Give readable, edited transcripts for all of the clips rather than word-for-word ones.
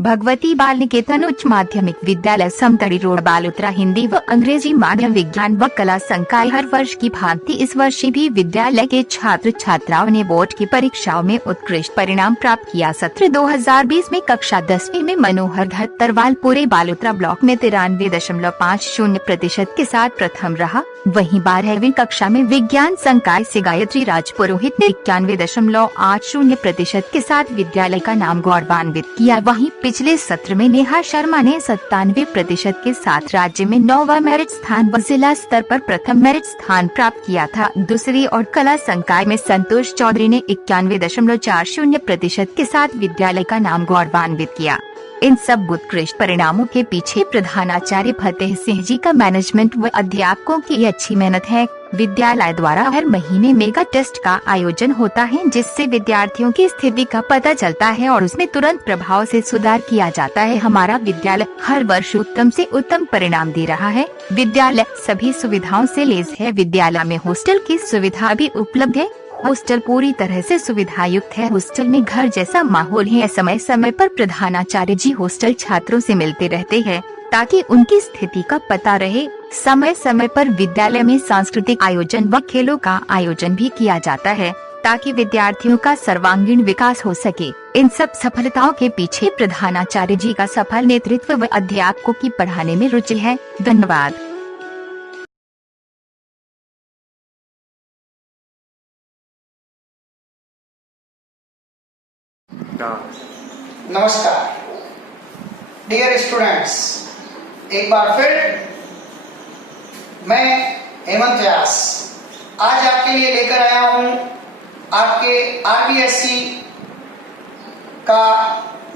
भगवती बाल निकेतन उच्च माध्यमिक विद्यालय समतड़ी रोड बालोतरा हिंदी व अंग्रेजी माध्यम विज्ञान व कला संकाय हर वर्ष की भांति इस वर्ष भी विद्यालय के छात्र छात्राओं ने बोर्ड की परीक्षाओं में उत्कृष्ट परिणाम प्राप्त किया। सत्र 2020 में कक्षा 10वीं में मनोहर धत्तरवाल पूरे बालोतरा ब्लॉक में 93.50% के साथ प्रथम रहा। वहीं 12वीं कक्षा में विज्ञान संकाय से गायत्री राज पुरोहित ने 91.80% के साथ विद्यालय का नाम गौरवान्वित किया। वहीं पिछले सत्र में नेहा शर्मा ने 97% के साथ राज्य में 9वां मेरिट स्थान व जिला स्तर पर प्रथम मेरिट स्थान प्राप्त किया था। दूसरी और कला संकाय में संतोष चौधरी ने 91.40% के साथ विद्यालय का नाम गौरवान्वित किया। इन सब उत्कृष्ट परिणामों के पीछे प्रधानाचार्य फतेह सिंह जी का मैनेजमेंट व अध्यापकों की अच्छी मेहनत है। विद्यालय द्वारा हर महीने मेगा टेस्ट का आयोजन होता है, जिससे विद्यार्थियों की स्थिति का पता चलता है और उसमें तुरंत प्रभाव से सुधार किया जाता है। हमारा विद्यालय हर वर्ष उत्तम से उत्तम परिणाम दे रहा है। विद्यालय सभी सुविधाओं से लैस है। विद्यालय में हॉस्टल की सुविधा भी उपलब्ध है। हॉस्टल पूरी तरह से सुविधा युक्त है। हॉस्टल में घर जैसा माहौल है। समय समय पर प्रधानाचार्य जी हॉस्टल छात्रों से मिलते रहते हैं ताकि उनकी स्थिति का पता रहे। समय समय पर विद्यालय में सांस्कृतिक आयोजन व खेलों का आयोजन भी किया जाता है ताकि विद्यार्थियों का सर्वांगीण विकास हो सके। इन सब सफलताओं के पीछे प्रधानाचार्य जी का सफल नेतृत्व व अध्यापकों की पढ़ाने में रुचि है। धन्यवाद। नमस्कार डियर स्टूडेंट्स, एक बार फिर मैं हेमंत व्यास आज आपके लिए लेकर आया हूं आपके आरबीएससी का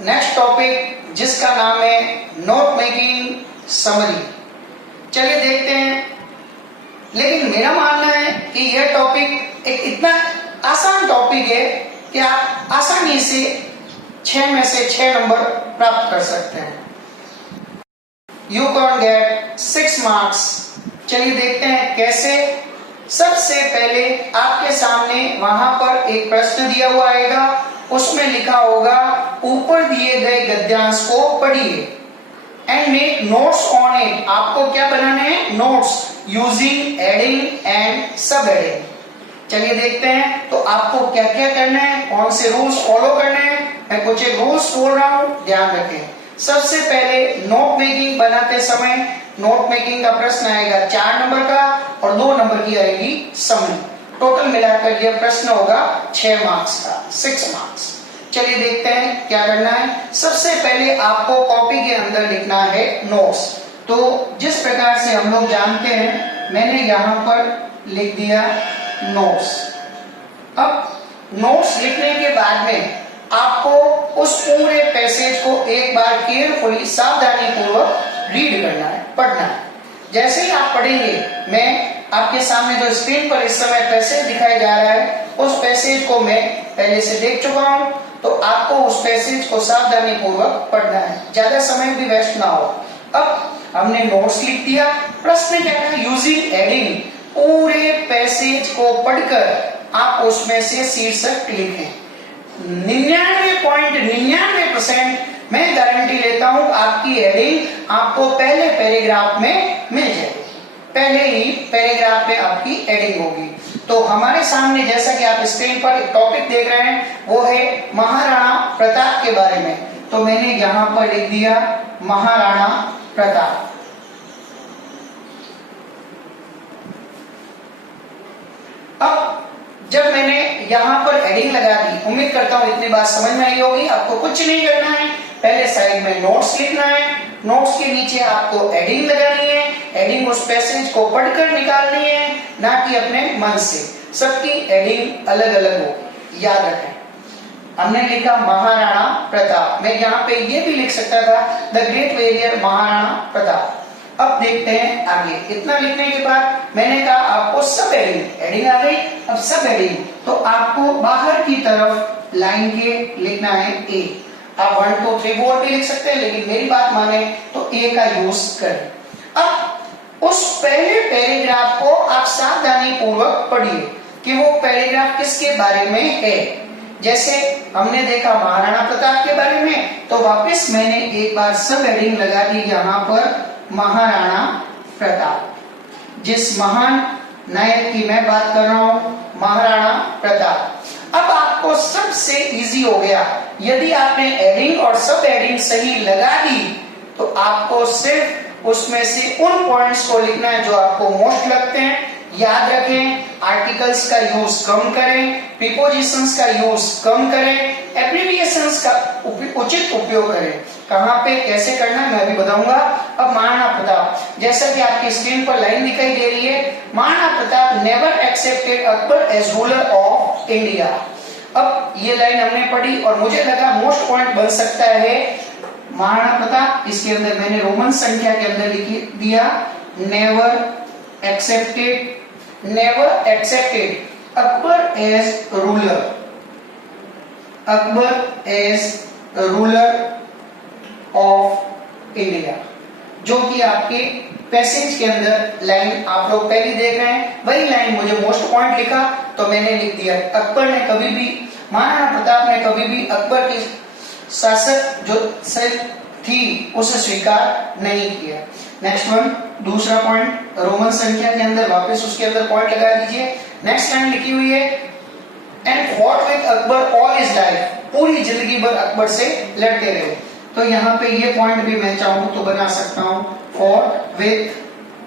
नेक्स्ट टॉपिक, जिसका नाम है नोट मेकिंग समरी। चलिए देखते हैं। लेकिन मेरा मानना है कि यह टॉपिक एक इतना आसान टॉपिक है कि आप आसानी से 6 में से 6 नंबर प्राप्त कर सकते हैं। You can get 6 marks. चलिए देखते हैं कैसे। सबसे पहले आपके सामने वहां पर एक प्रश्न दिया हुआ आएगा, उसमें लिखा होगा ऊपर दिए गए गद्यांश को पढ़िए and make notes on it. आपको क्या बनाने हैं? नोट्स यूजिंग एडिंग एंड सब एडिंग। चलिए देखते हैं तो आपको क्या क्या करना है, कौन से रूल्स फॉलो करने हैं। मैं कुछ एक रूल्स बोल रहा हूं, ध्यान रखें। सबसे पहले नोट मेकिंग बनाते समय नोट मेकिंग का प्रश्न आएगा 4 नंबर का और 2 नंबर की आएगी समरी। टोटल मिलाकर यह प्रश्न होगा 6 मार्क्स का, 6 मार्क्स। चलिए देखते हैं क्या करना है। सबसे पहले आपको कॉपी के अंदर लिखना है नोट्स। तो जिस प्रकार से हम लोग जानते हैं, मैंने यहाँ पर लिख दिया नोट्स। अब नोट्स लिखने के बाद में आपको उस पूरे पैसेज को एक बार केयरफुली सावधानी पूर्वक रीड करना है, पढ़ना है। जैसे ही आप पढ़ेंगे, मैं आपके सामने जो स्क्रीन पर इस समय पैसेज दिखाया जा रहा है, उस पैसेज को मैं पहले से देख चुका हूं, तो आपको उस पैसेज को सावधानी पूर्वक पढ़ना है, ज्यादा समय भी वेस्ट ना हो। अब हमने नोट्स लिख दिया। प्रश्न क्या है? Using adding. पूरे पैसेज को पढ़कर आप उसमें से शीर्षक लिखें। 99.99% मैं गारंटी लेता हूं आपकी हेडिंग आपको पहले पैराग्राफ में मिल जाएगी। पहले ही पैराग्राफ में आपकी हेडिंग होगी। तो हमारे सामने जैसा कि आप स्क्रीन पर एक टॉपिक देख रहे हैं, वो है महाराणा प्रताप के बारे में। तो मैंने यहां पर लिख दिया महाराणा प्रताप। अब जब मैंने यहाँ पर हेडिंग लगा दी, उम्मीद करता हूँ इतनी बात समझ में आई होगी। आपको कुछ नहीं करना है, पहले साइड में नोट्स लिखना है, नोट्स के नीचे आपको हेडिंग लगानी है। हेडिंग उस पैसेज को पढ़कर निकालनी है, ना कि अपने मन से। सबकी हेडिंग अलग अलग होगी, याद रखें। हमने लिखा महाराणा प्रताप, मैं यहाँ पे ये भी लिख सकता था the great warrior Maharana Pratap. अब देखते हैं आगे। इतना लिखने के बाद मैंने कहा आपको सब हेडिंग आ गई। अब सब हेडिंग तो आपको बाहर की तरफ लाइन के लिखना है ए। आप 1 2 3 4 भी लिख सकते हैं, लेकिन मेरी बात माने तो ए का यूज करें। अब उस पहले पैराग्राफ को आप सावधानी पूर्वक पढ़िए कि वो पैराग्राफ किसके बारे में है। जैसे हमने देखा महाराणा प्रताप के बारे में, तो वापस मैंने एक बार सब हेडिंग लगा दी यहाँ पर महाराणा प्रताप। जिस महान नायक की मैं बात कर रहा हूं, महाराणा प्रताप। अब आपको सबसे इजी हो गया, यदि आपने हेडिंग और सब हेडिंग सही लगा दी तो आपको सिर्फ उसमें से उन पॉइंट्स को लिखना है जो आपको मोस्ट लगते हैं। याद रखें, आर्टिकल्स का यूज कम करें, प्रीपोजिशंस का यूज कम करें, एब्रिविएशंस का उचित उपयोग करें। कहां पे कैसे करना है मैं अभी बताऊंगा। अब महाराणा प्रताप, जैसा कि आपकी स्क्रीन पर लाइन दिखाई दे रही है, Maharana Pratap never accepted Akbar as ruler of India. अब ये लाइन हमने पढ़ी और मुझे लगा मोस्ट पॉइंट बन सकता है महाराणा प्रताप। इसके अंदर मैंने रोमन संख्या के अंदर लिख दिया never accepted Akbar as ruler, Akbar as ruler of India, जो कि आपके पैसेज के अंदर लाइन आप लोग पहले देख रहे हैं। वही लाइन मुझे मोस्ट पॉइंट लिखा तो मैंने लिख दिया अकबर ने कभी भी, महाराणा प्रताप ने कभी भी अकबर की शासक जो थी उसे स्वीकार नहीं किया। नेक्स्ट वन, दूसरा पॉइंट, रोमन संख्या के अंदर वापस उसके अंदर पॉइंट लगा दीजिए। नेक्स्ट लाइन लिखी हुई है and fought with Akbar all his life, पूरी जिंदगी भर अकबर से लड़ते रहे। तो यहाँ पे ये पॉइंट भी मैं चाहूँ तो बना सकता हूँ, fought with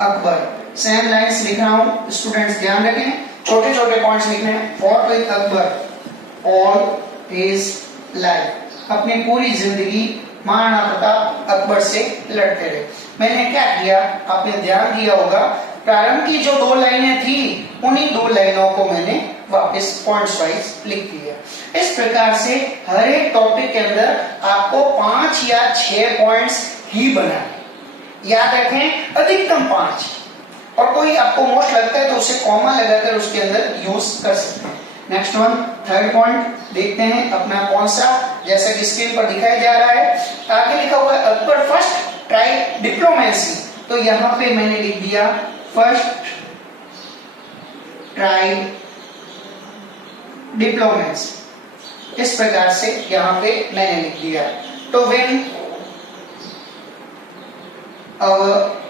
Akbar. Same lines लिख रहा हूँ, स्टूडेंट्स ध्यान रखें, छोटे छोटे पॉइंट्स लिखने हैं। Fought with Akbar all his life, अपनी पूरी जिंदगी महाराणा प्रताप अकबर से लड़ते रहे। मैंने क्या किया, आपने ध्यान दिया होगा, प्रारंभ की जो दो लाइनें थी उन्हीं दो लाइनों को मैंने वापस पॉइंट्स वाइज लिख दिया। इस प्रकार से हर एक टॉपिक के अंदर आपको 5 या 6 पॉइंट्स ही बनाने। याद रखें, अधिकतम 5, और कोई आपको मोस्ट लगता है तो उसे कॉमा लगाकर उसके अंदर यूज कर सकते हैं। नेक्स्ट वन, थर्ड पॉइंट देखते हैं अपना कौन सा, जैसा कि स्क्रीन पर दिखाया जा रहा है। आगे लिखा हुआ है अकबर फर्स्ट ट्राई डिप्लोमेसी, तो यहां पे मैंने लिख दिया फर्स्ट ट्राई डिप्लोमेसी। इस प्रकार से यहां पे मैंने लिख दिया तो विन अवर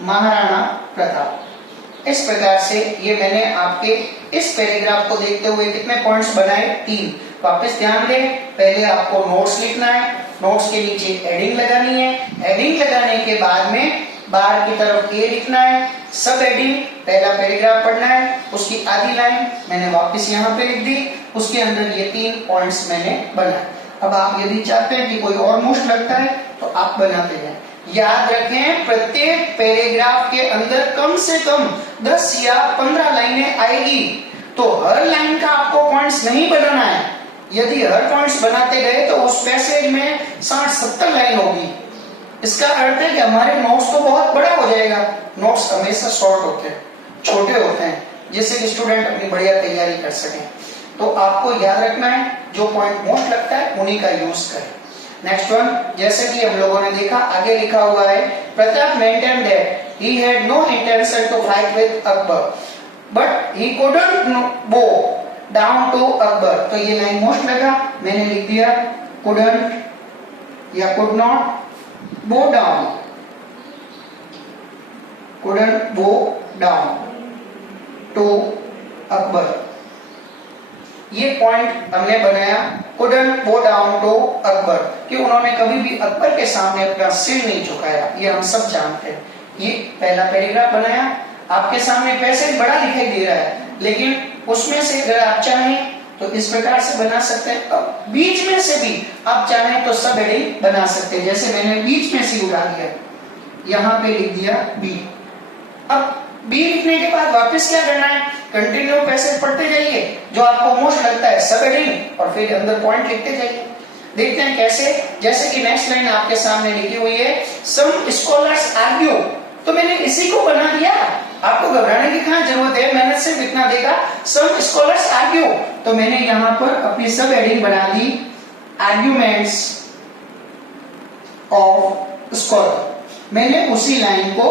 महाराणा प्रताप। इस प्रकार से ये मैंने आपके इस पैराग्राफ को देखते हुए कितने पॉइंट्स बनाए, 3। वापस ध्यान दें, पहले आपको नोट्स लिखना है, नोट्स के नीचे हेडिंग लगानी है, हेडिंग लगाने के बाद में बाहर की तरफ ए लिखना है, सब हेडिंग, पहला पैराग्राफ पढ़ना है, उसकी आधी लाइन मैंने वापस यहाँ पे लिख दी, उसके अंदर ये 3 पॉइंट्स मैंने बनाए। अब आप यदि चाहते हैं कि कोई और मोस्ट लगता है तो आप बनाते हैं। याद रखें, प्रत्येक पैराग्राफ के अंदर कम से कम 10 या 15 लाइनें आएगी, तो हर लाइन का आपको पॉइंट्स नहीं बनाना है। यदि हर पॉइंट्स बनाते गए तो उस पैसेज में 60-70 लाइन होगी। इसका अर्थ है कि हमारे नोट्स तो बहुत बड़ा हो जाएगा। नोट्स हमेशा शॉर्ट होते हैं, छोटे होते हैं, जिससे कि स्टूडेंट अपनी बढ़िया तैयारी कर सकें। तो आपको याद रखना है, जो पॉइंट मोस्ट लगता है उन्हीं का यूज करें। नेक्स्ट वन, जैसे कि हम लोगों ने देखा, आगे लिखा हुआ है Pratap maintain that he had no intention to fight with Akbar but he couldn't bow down to Akbar. तो ये लाइन मोस्ट लगा, मैंने लिख दिया कुडंट या could not bow down, couldn't bow down to Akbar. ये पॉइंट हमने बनाया, couldn't bow down to Akbar, कि उन्होंने कभी भी अकबर के सामने अपना सिर नहीं झुकाया, ये हम सब जानते हैं। ये पहला पैराग्राफ बनाया, आपके सामने पैसेज बड़ा दिखाई दे रहा है, लेकिन उसमें से अगर आप चाहें तो इस प्रकार से बना सकते हैं। अब बीच में से भी आप चाहें तो सब हेडिंग बना सकते हैं, जैसे मैंने बीच में से उठा दिया, यहाँ पे लिख दिया बी। अब बी लिखने के बाद वापस क्या करना है, कंटिन्यू पैसेज पढ़ते जाइए, जो आपको मोस्ट लगता है सब हेडिंग, और फिर अंदर पॉइंट लिखते जाइए। देखते हैं कैसे, जैसे कि नेक्स्ट लाइन आपके सामने लिखी हुई है सम स्कॉलर्स आर्ग्यू, तो मैंने इसी को बना दिया, आपको घबराने की कहां जरूरत है, मैंने सिर्फ इतना देखा सम स्कॉलर्स आर्ग्यू, तो मैंने यहां पर अपनी सब हेडिंग बना दी आर्ग्यूमेंट्स ऑफ स्कॉलर। मैंने उसी लाइन को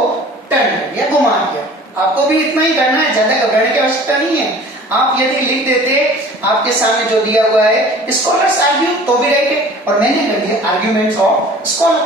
टर्न कर दिया, घुमा दिया। आपको भी इतना ही करना है, ज्यादा घबराने की आवश्यकता नहीं है। आप यदि लिख देते आपके सामने जो दिया हुआ है स्कॉलर्स आर्ग्यू, तो भी राइट है, और मैंने कर दिया आर्ग्यूमेंट्स ऑफ स्कॉलर।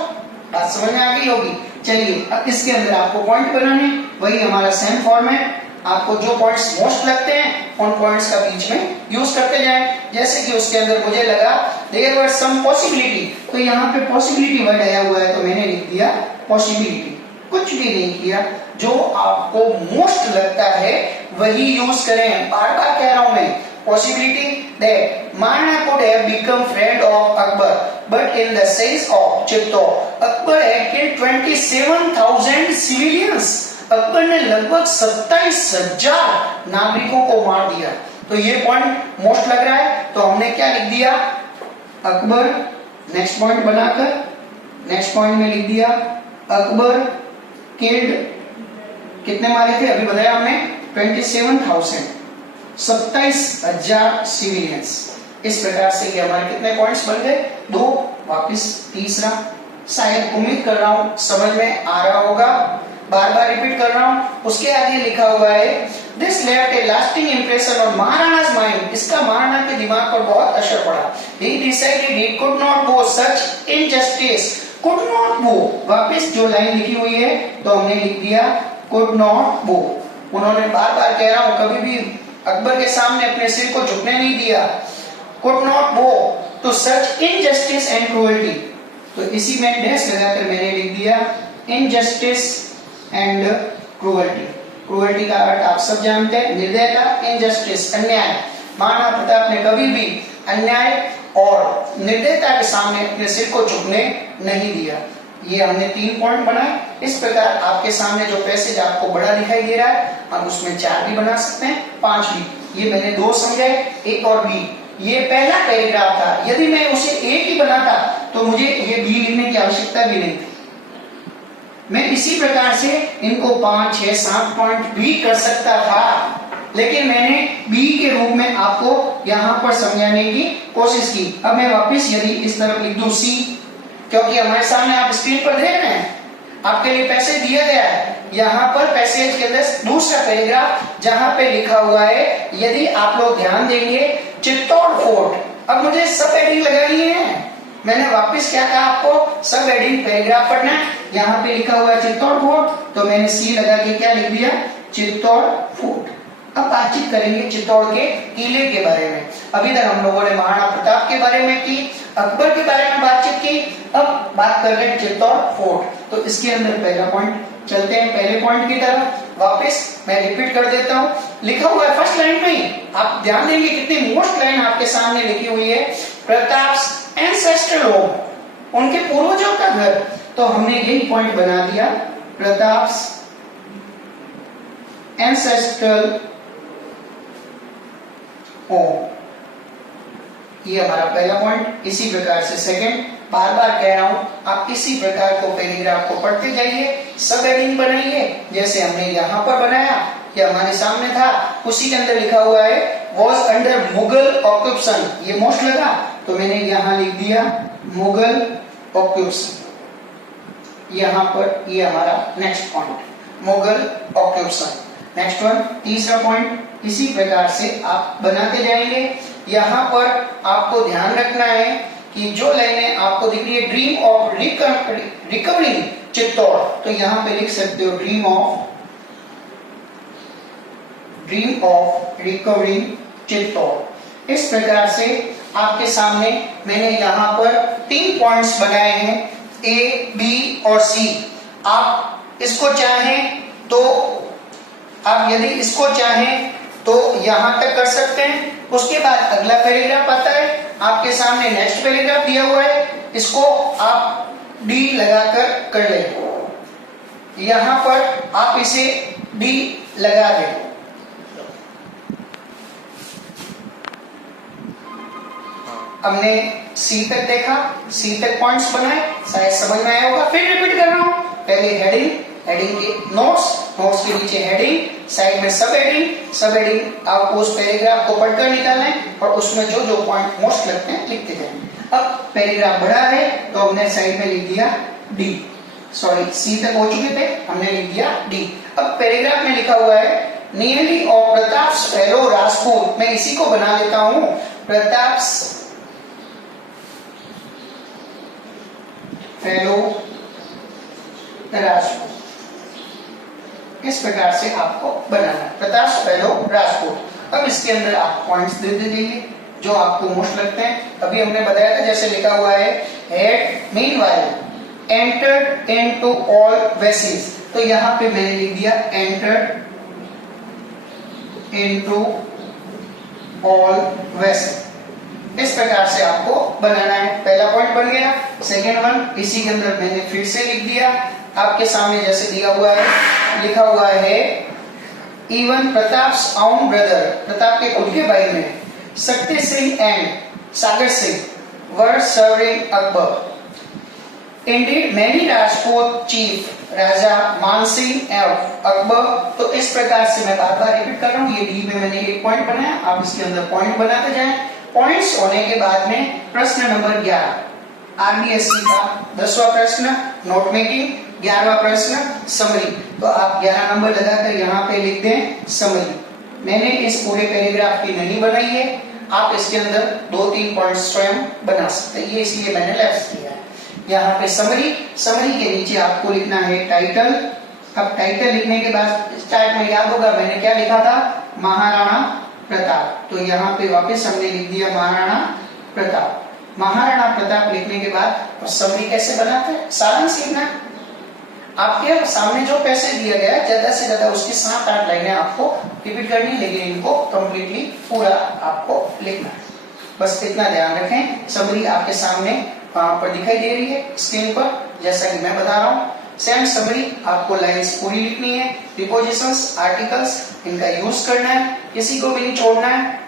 बात समझ में आ गई होगी। चलिए अब इसके अंदर आपको पॉइंट बनाने, वही हमारा सेम फॉर्मेट, आपको जो पॉइंट्स मोस्ट लगते हैं उन पॉइंट्स का बीच में यूज करते जाएं। जैसे कि उसके अंदर मुझे लगा देयर वर सम पॉसिबिलिटी, तो यहाँ पे पॉसिबिलिटी वर्ड आया हुआ है तो मैंने लिख दिया पॉसिबिलिटी। कुछ भी नहीं किया, जो आपको मोस्ट लगता है वही यूज करें। बार बार कह रहा हूं मैं, पॉसिबिलिटी दैट माना could have become friend of Akbar, but in the siege of Chittor Akbar had killed 27,000 civilians। Akbar ने लगभग 27,000 नागरिकों को मार दिया। तो ये पॉइंट मोस्ट लग रहा है, तो हमने क्या लिख दिया, अकबर, नेक्स्ट पॉइंट बनाकर नेक्स्ट पॉइंट में लिख दिया अकबर किल्ड, कितने मारे थे अभी बताया हमने, 27,000, 27,000 सिविलियंस। इस प्रकार से ये हमारे कितने पॉइंट्स बन गए, 2। वापस तीसरा, शायद उम्मीद कर रहा हूं समझ में आ रहा होगा, बार बार रिपीट कर रहा हूं। उसके आगे लिखा हुआ है this left a lasting impression on Maharana's mind, इसका महाराणा के दिमाग पर बहुत असर पड़ा। He decided he could not go such injustice, could not go, वापस जो लाइन लिखी हुई है तो हमने लिख दिया कुड नॉट गो। उन्होंने बार बार कह रहा हूं कभी भी अकबर के सामने अपने सिर को झुकने नहीं दिया। Could not go to such injustice and cruelty, तो इसी में डैश लगाकर मैंने लिख दिया इनजस्टिस एंड क्रूएल्टी। क्रूएल्टी का अर्थ आप सब जानते हैं, निर्दयता, इनजस्टिस अन्याय। महाराणा प्रताप ने कभी भी अन्याय और निर्दयता के सामने अपने सिर को झुकने नहीं दिया। ये हमने 3 पॉइंट बनाए। इस प्रकार आपके सामने जो पैसेज आपको बड़ा दिखाई दे रहा है, हम उसमें 4 भी बना सकते हैं, 5 भी। ये मैंने 2 समझाए, एक और बी। ये पहला पैराग्राफ था, यदि मैं उसे एक ही बनाता तो मुझे ये बी लिखने की आवश्यकता भी नहीं थी। मैं इसी प्रकार से इनको 5, 6, 7 पॉइंट भी कर सकता था, लेकिन मैंने बी के रूप में आपको यहां पर समझाने की कोशिश की। अब मैं वापस यदि इस तरफ लिख दूं सी, क्योंकि हमारे सामने आप स्क्रीन पर देख रहे हैं, आपके लिए पैसेज दिया गया है। यहाँ पर पैसेज के अंदर दूसरा पैराग्राफ जहां पे लिखा हुआ है, यदि आप लोग ध्यान देंगे, चित्तौड़ फोर्ट। अब मुझे सब हेडिंग लगानी है। मैंने वापस क्या कहा आपको, सब हेडिंग पैराग्राफ पढ़ना है। यहाँ पे लिखा हुआ है चित्तौड़ फोर्ट, तो मैंने सी लगा के क्या लिख दिया, चित्तौड़ फोर्ट। अब बातचीत करेंगे चित्तौड़ के किले के बारे में। अभी तक हम लोगों ने महाराणा प्रताप के बारे में की, अकबर के बारे में बातचीत की, अब बात कर रहे हैं चित्तौड़ फोर्ट। तो इसके अंदर पहला पॉइंट, चलते हैं पहले पॉइंट की तरफ। वापस मैं रिपीट कर देता हूं, लिखा हुआ है फर्स्ट लाइन में ही, आप ध्यान देंगे कितनी मोस्ट लाइन आपके सामने लिखी हुई है, प्रताप एंसेस्ट्रल होम, उनके पूर्वजों का घर। तो हमने यही पॉइंट बना दिया, प्रताप एंसेस्ट्रल होम। ये हमारा पहला पॉइंट। इसी प्रकार से सेकंड, बार बार कह रहा हूं, आप इसी प्रकार को पैराग्राफ को पढ़ते जाइए, सब हेडिंग बनाइए, जैसे हमने यहाँ पर बनाया, ये हमारे सामने था, उसी के अंदर लिखा हुआ है वॉज अंडर मुगल ऑक्यूपेशन। ये मोस्ट लगा तो मैंने यहाँ लिख दिया मुगल ऑक्यूपेशन। यहाँ पर ये हमारा next point, Mughal occupation. Next one, तीसरा पॉइंट। इसी प्रकार से आप बनाते जाएंगे। यहाँ पर आपको ध्यान रखना है कि जो लाइनें आपको दिख रही है, ड्रीम ऑफ रिकवरिंग चित्तौड़, तो यहाँ पे लिख सकते हो ड्रीम ऑफ रिकवरिंग चित्तौड़। इस प्रकार से आपके सामने मैंने यहाँ पर 3 पॉइंट्स बनाए हैं, ए, बी और सी। आप इसको चाहें तो, आप यदि इसको चाहें तो यहां तक कर सकते हैं। उसके बाद अगला पैराग्राफ आता है, आपके सामने नेक्स्ट पैराग्राफ दिया हुआ है, इसको आप डी लगाकर कर लें। यहां पर आप इसे डी लगा दें। हमने सी तक देखा, सी तक पॉइंट्स बनाए, शायद समझ में आया होगा। फिर रिपीट कर रहा हूं, पहले हेडिंग के नोट्स के नीचे हेडिंग, साइड में सब हेडिंग आपको उस पैराग्राफ को पढ़कर निकालना है और उसमें जो जो पॉइंट मोस्ट लगते हैं लिखते जाएं। अब पैराग्राफ बड़ा है तो हमने साइड में लिख दिया डी, सॉरी सी तक हो चुके थे, हमने लिख दिया डी। अब पैराग्राफ में लिखा हुआ है nearly of Pratap fellow Rajput, मैं इसी को बना लेता हूं प्रताप फेलो राजपूत। इस प्रकार से आपको बनाना है प्रताप फेलो राजपूत। अब इसके अंदर आप पॉइंट्स दे दीजिए जो आपको मोस्ट लगते हैं। अभी हमने बताया था जैसे लिखा हुआ है had meanwhile entered into all vessels, तो यहां पे मैंने लिख दिया entered into all vessels। इस प्रकार से आपको बनाना है। पहला पॉइंट बन गया। सेकेंड वन इसी के अंदर मैंने फिर से लिख दिया आपके सामने जैसे दिया हुआ है, लिखा हुआ है even Pratap's own brother, Pratap के खुद के भाई में Shakti Singh and Sagar Singh were serving Akbar. Indeed many Rajput chief Raja Man Singh एवं अकबर। तो इस प्रकार से मैं बार बार रिपीट कर रहा हूँ, ये डी में मैंने एक पॉइंट बनाया, आप इसके अंदर पॉइंट बनाते जाएं। पॉइंट्स होने के बाद में प्रश्न नंबर 11 आरबीएससी का 10वां प्रश्न नोट मेकिंग, 11वां प्रश्न समरी। तो आप 11 नंबर लगाकर यहाँ पे लिख दें समरी। मैंने इस पूरे पैराग्राफ की नहीं बनाई है, आप इसके अंदर 2-3 पॉइंट स्वयं बना सकते हैं, ये इसलिए मैंने लेफ्ट किया है। यहाँ पे समरी, समरी के नीचे आपको लिखना है टाइटल। अब टाइटल लिखने के बाद स्टार्ट में याद होगा मैंने क्या लिखा था, महाराणा प्रताप। तो यहाँ पे वापस हमने लिख दिया महाराणा प्रताप। महाराणा प्रताप लिखने के बाद समरी कैसे बनाते हैं, सारांश लिखना। आपके सामने जो पैसे दिया गया है ज्यादा से ज्यादा उसकी 7-8 लाइनें आपको रिपीट करनी है, लेकिन इनको कंप्लीटली पूरा आपको लिखना है। बस इतना ध्यान रखें। समरी आपके सामने वहां पर दिखाई दे रही है स्क्रीन पर, जैसा कि मैं बता रहा हूँ। सेम समरी आपको लाइंस पूरी लिखनी है। प्रीपोजिशंस, आर्टिकल्स इनका यूज करना है, किसी को भी नहीं छोड़ना है।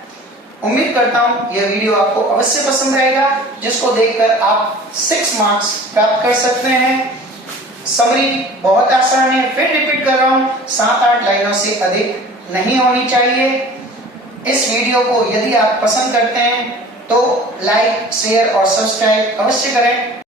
उम्मीद करता हूँ यह वीडियो आपको अवश्य पसंद आएगा, जिसको देखकर आप 6 मार्क्स प्राप्त कर सकते हैं। समरी बहुत आसान है, फिर रिपीट कर रहा हूँ, 7-8 लाइनों से अधिक नहीं होनी चाहिए। इस वीडियो को यदि आप पसंद करते हैं तो लाइक, शेयर और सब्सक्राइब अवश्य करें।